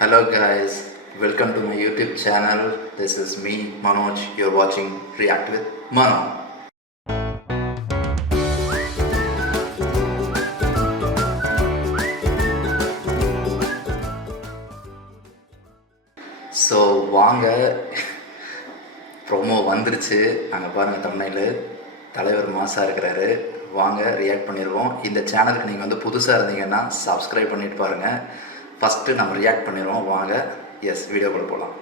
Hello guys, welcome to my YouTube channel. This is me, Manoj. You're watching React with Mano. So வாங்க, promo வந்துருச்சு. நாங்கள் பாருங்கள், தமிழில் தலைவர் மாசாக இருக்கிறாரு. வாங்க ரியாக்ட் பண்ணிடுவோம். இந்த சேனலுக்கு நீங்கள் வந்து புதுசாக இருந்தீங்கன்னா சப்ஸ்கிரைப் பண்ணிட்டு பாருங்கள். ஃபஸ்ட்டு நம்ம ரியாக்ட் பண்ணிடுவோம். வாங்க, எஸ் வீடியோக்குள்ள போகலாம்.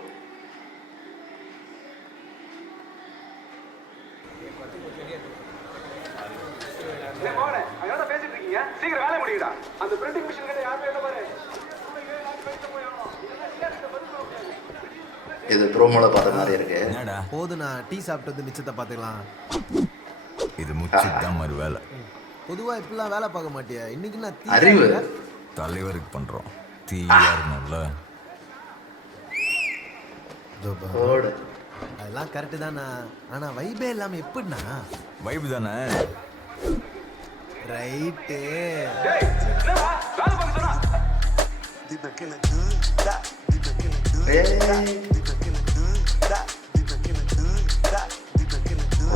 இது ப்ரோமோல பார்த்த மாதிரி இருக்கு. போதுண்ணா, டீ சாப்பிட்டு வந்து மிச்சத்தை பார்த்துக்கலாம். இது முச்சிதான் மாதிரி வேலை. பொதுவாக இப்படிலாம் வேலை பார்க்க மாட்டியா? இன்னைக்கு நான் அறிவு தலைவருக்கு பண்றோம். தீயா இருக்கணும்ல. அதெல்லாம் கரெக்டு தானா, ஆனா வைபே இல்லாம எப்படின்னா? வைப் தானே. ரைட்டு.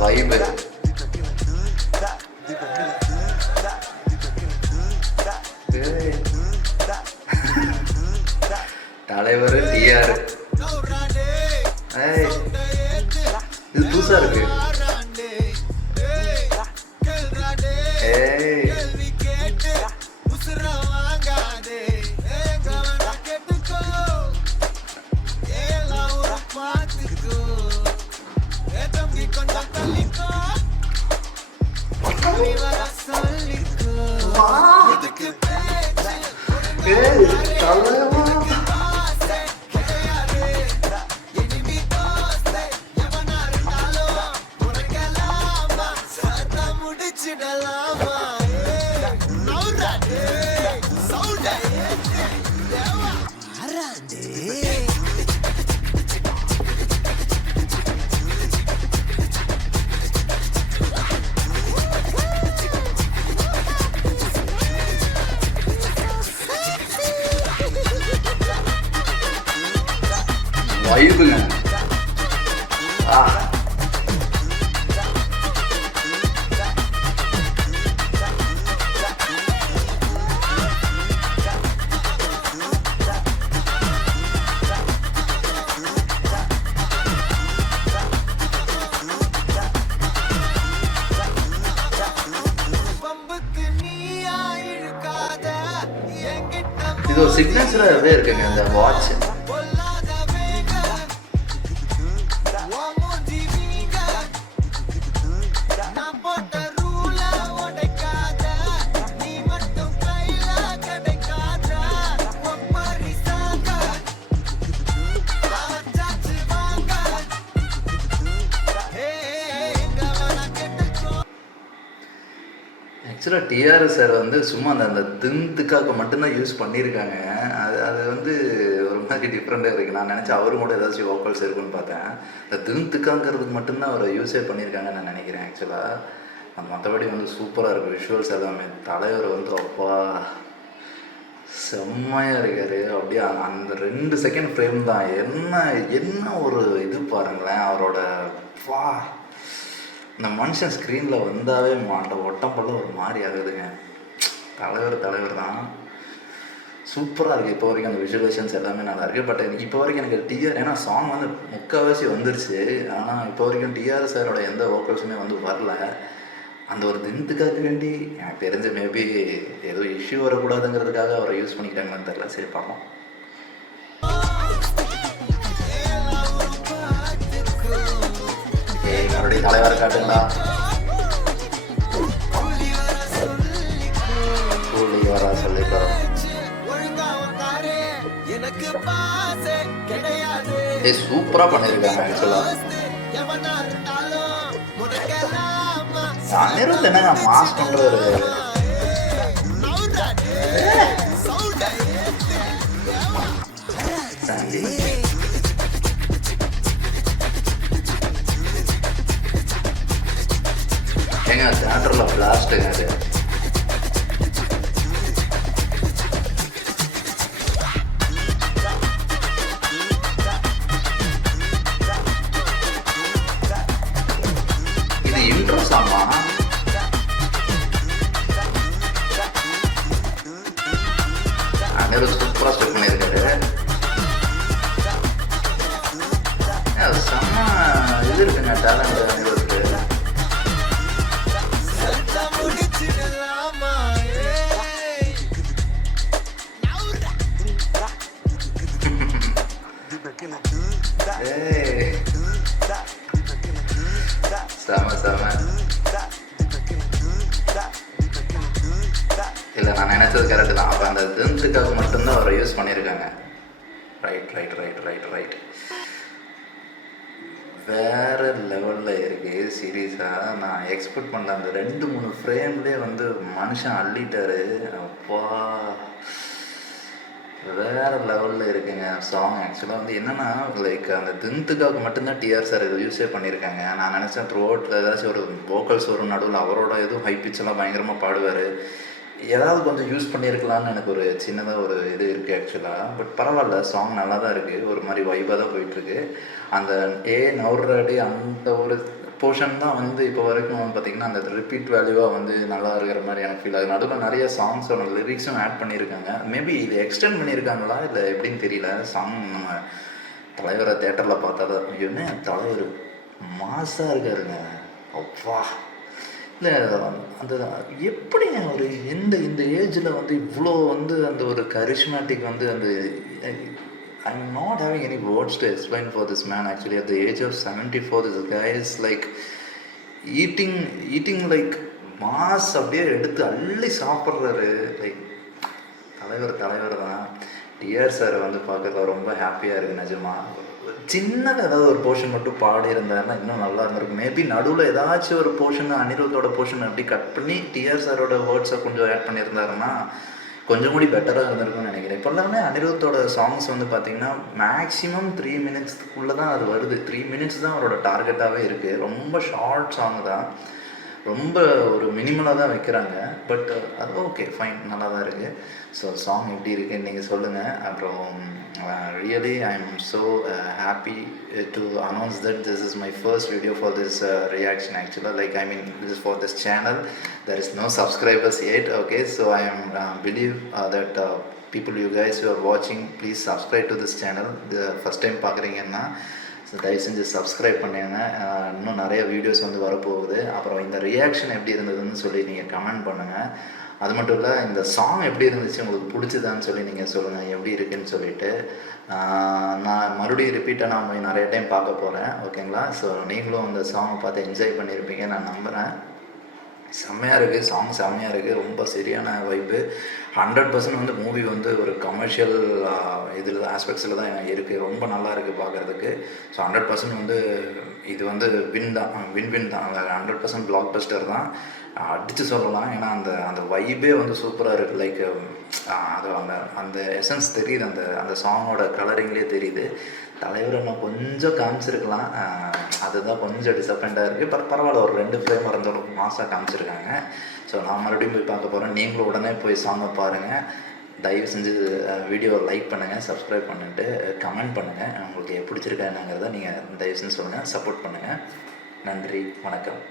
வைபு தலைவர் டிஆர். இது புதுசா இருக்கு. வைபுங்க. இது ஒரு சிக்னேச்சராகவே இருக்குங்க இந்த வாட்ச். ஆக்சுவலாக டிஆர் சார் வந்து சும்மா அந்த திந்துக்காக மட்டும்தான் யூஸ் பண்ணியிருக்காங்க. அது வந்து ஒரு மாதிரி டிஃப்ரெண்ட்டாக இருக்குது. நான் நினச்சேன் அவரும் கூட ஏதாச்சும் வோக்கல்ஸ் இருக்குன்னு பார்த்தேன். இந்த திந்துக்காங்கிறதுக்கு மட்டும்தான் அவர் யூஸே பண்ணியிருக்காங்கன்னு நான் நினைக்கிறேன். ஆக்சுவலாக மற்றபடி வந்து சூப்பராக இருக்குது விஷுவல்ஸ் எல்லாமே. தலைவர் வந்து அப்பா செம்மையாக இருக்கார். அப்படியே அந்த 2 செகண்ட் ஃப்ரேம் தான். என்ன ஒரு இது பாருங்களேன் அவரோட. வா, இந்த மனுஷன் ஸ்க்ரீனில் வந்தாவே ஒட்டம்பெல்லாம் ஒரு மாதிரி ஆகுதுங்க. தலைவர் தான். சூப்பராக இருக்குது. இப்போ வரைக்கும் அந்த விஷுவலேஷன்ஸ் எல்லாமே நல்லா இருக்குது. பட் இப்போ வரைக்கும் எனக்கு டிஆர், ஏன்னா சாங் வந்து முக்கால்வாசி வந்துருச்சு. ஆனால் இப்போ வரைக்கும் டிஆர் சாரோட எந்த வோக்கல்ஸுமே வந்து வரல. அந்த ஒரு தினத்துக்காக வேண்டி எனக்கு தெரிஞ்ச மேபி ஏதோ இஷ்யூ வரக்கூடாதுங்கிறதுக்காக அவரை யூஸ் பண்ணிக்கிட்டாங்கன்னு தெரியல. சரி பார்ப்போம். மறுபடியும் தலைவரை காட்டுங்களா. கூலி வர சொல்லிக்கிறோம். சூப்பரா பண்ணிருக்காங்க. ஆக்சுவலா அனிருத் என்னங்க மாஸ் பண்றாரு. ஏங்க தியேட்டர்ல பிளாஸ்ட்டுங்க அது. அனிருத் சூப்பராக ஸ்டெப் பண்ணியிருக்காரு. செம்ம இது இருக்குங்க டேலண்ட் அனிருத்துக்கு. செம இல்லை, நான் நினைச்சது கரெக்டு தான். அப்போ அந்த தின்த்துக்காக மட்டும்தான் அவரை யூஸ் பண்ணியிருக்காங்க. ரைட் வேறு லெவலில் இருக்குது. சீரியஸாக நான் எக்ஸ்பெக்ட் பண்ணல. அந்த 2-3 ஃப்ரேம்லேயே வந்து மனுஷன் அள்ளிட்டாரு. அப்பா வேறு லெவலில் இருக்குங்க சாங். ஆக்சுவலாக வந்து என்னென்னா லைக் அந்த தின்த்துக்காக மட்டும்தான் டிஆர் சார் இது யூஸே பண்ணியிருக்காங்க. நான் நினச்சேன் த்ரூ அவுட்டில் ஏதாச்சும் ஒரு வோக்கல்ஸ் வரும் நடுவில், அவரோட எதுவும் ஹை பிச்செல்லாம் பயங்கரமாக பாடுவார், ஏதாவது கொஞ்சம் யூஸ் பண்ணியிருக்கலான்னு எனக்கு ஒரு சின்னதாக ஒரு இது இருக்குது ஆக்சுவலாக. பட் பரவாயில்ல, சாங் நல்லா தான் இருக்குது. ஒரு மாதிரி வைபாக தான் போயிட்டுருக்கு. அந்த நவுறாடி அந்த ஒரு போர்ஷன் தான் வந்து இப்போ வரைக்கும் பார்த்திங்கன்னா அந்த ரிப்பீட் வேல்யூவாக வந்து நல்லா இருக்கிற மாதிரி எனக்கு ஃபீல் ஆகுது. நடுவில் நிறைய சாங்ஸோட லிரிக்ஸும் ஆட் பண்ணியிருக்காங்க. மேபி இது எக்ஸ்டெண்ட் பண்ணியிருக்காங்களா இல்லை எப்படின்னு தெரியல. சாங் நம்ம தலைவரை தேட்டரில் பார்த்தா தான் என்ன தலைவர் மாசாக இருக்காருங்க. அப்பா இல்லை அந்த எப்படிங்க ஒரு இந்த ஏஜில் வந்து இவ்வளோ வந்து அந்த ஒரு கரிஷ்மேட்டிக் வந்து அந்த I'm not having any words to explain for this man actually. At the age of 74, this guy is like eating like mass அப்படியே எடுத்து அள்ளி சாப்பிட்றாரு. லைக் தலைவர் தான். டிஆர் சார் வந்து பார்க்கறதுல ரொம்ப ஹாப்பியாக இருக்குது நிஜமா. சின்னதாக ஏதாவது ஒரு போர்ஷன் மட்டும் பாடி இருந்தாருன்னா இன்னும் நல்லா இருந்திருக்கும். மேபி நடுவில் ஏதாச்சும் ஒரு போர்ஷன் அனிருத்தோட போர்ஷன் அப்படி கட் பண்ணி டிஆர் சாரோட வேர்ட்ஸை கொஞ்சம் ஆட் பண்ணியிருந்தாருன்னா கொஞ்சம் கூடி பெட்டராக இருந்திருக்கும்னு நினைக்கிறேன். இப்போ எல்லாமே அனிருத்தோட சாங்ஸ் வந்து பார்த்திங்கன்னா மேக்ஸிமம் 3 மினிட்ஸ்க்குள்ளே தான் அது வருது. 3 மினிட்ஸ் தான் அவரோட டார்கெட்டாகவே இருக்குது. ரொம்ப ஷார்ட் சாங் தான், ரொம்ப ஒரு மினிமலாக தான் வைக்கிறாங்க. பட் அது ஓகே ஃபைன், நல்லா தான் இருக்குது. ஸோ சாங் எப்படி இருக்குன்னு நீங்கள் சொல்லுங்கள். அப்புறம் really I am so happy to announce that this is my first video for this reaction actually. Like I mean this is for this channel. There is no subscribers yet. Okay, so I am believe that people, you guys who are watching, please subscribe to this channel. The first time பார்க்குறீங்கன்னா so தயவு செஞ்சு subscribe பண்ணுங்க. இன்னும் நிறைய videos வந்து வரப்போகுது. அப்புறம் இந்த ரியாக்ஷன் எப்படி இருந்ததுன்னு சொல்லி நீங்கள் கமெண்ட் பண்ணுங்கள். அது மட்டும் இல்லை, இந்த சாங் எப்படி இருந்துச்சு, உங்களுக்கு பிடிச்சதான்னு சொல்லி நீங்கள் சொல்லுங்கள் எப்படி இருக்குன்னு சொல்லிவிட்டு. நான் மறுபடியும் ரிப்பீட்டாக நான் போய் நிறைய டைம் பார்க்க போகிறேன். ஓகேங்களா? ஸோ நீங்களும் அந்த சாங்கை பார்த்து என்ஜாய் பண்ணியிருப்பீங்க நான் நம்புகிறேன். செம்மையாக இருக்குது சாங், செம்மையாக இருக்குது. ரொம்ப சரியான வைப்பு. 100% வந்து மூவி வந்து ஒரு கமர்ஷியல் இதில் ஆஸ்பெக்ட்ஸில் தான் இருக்குது. ரொம்ப நல்லா இருக்குது பார்க்குறதுக்கு. ஸோ 100% வந்து இது வந்து வின் தான், வின் தான். 100% பிளாக் பஸ்டர் தான் அடித்து சொல்லலாம். ஏன்னா அந்த வைபே வந்து சூப்பராக இருக்குது. லைக் அது அந்த எசன்ஸ் தெரியுது, அந்த சாங்கோட கலரிங்லேயே தெரியுது. தலைவரை நான் கொஞ்சம் காமிச்சிருக்கலாம், அதுதான் கொஞ்சம் டிசப்பாயிண்டாக இருக்குது. பட் பரவாயில்ல, ஒரு 2 ஃப்ரேம் இருந்தாலும் மாசாக காமிச்சிருக்காங்க. ஸோ நான் மறுபடியும் போய் பார்க்க போகிறேன். நீங்களும் உடனே போய் சாங்கை பாருங்கள். தயவு செஞ்சு வீடியோவை லைக் பண்ணுங்கள், சப்ஸ்கிரைப் பண்ணிட்டு கமெண்ட் பண்ணுங்கள். உங்களுக்கு பிடிச்சிருக்கா என்னங்கிறத நீங்கள் தயவு செஞ்சு சொல்லுங்கள், சப்போர்ட் பண்ணுங்கள். நன்றி, வணக்கம்.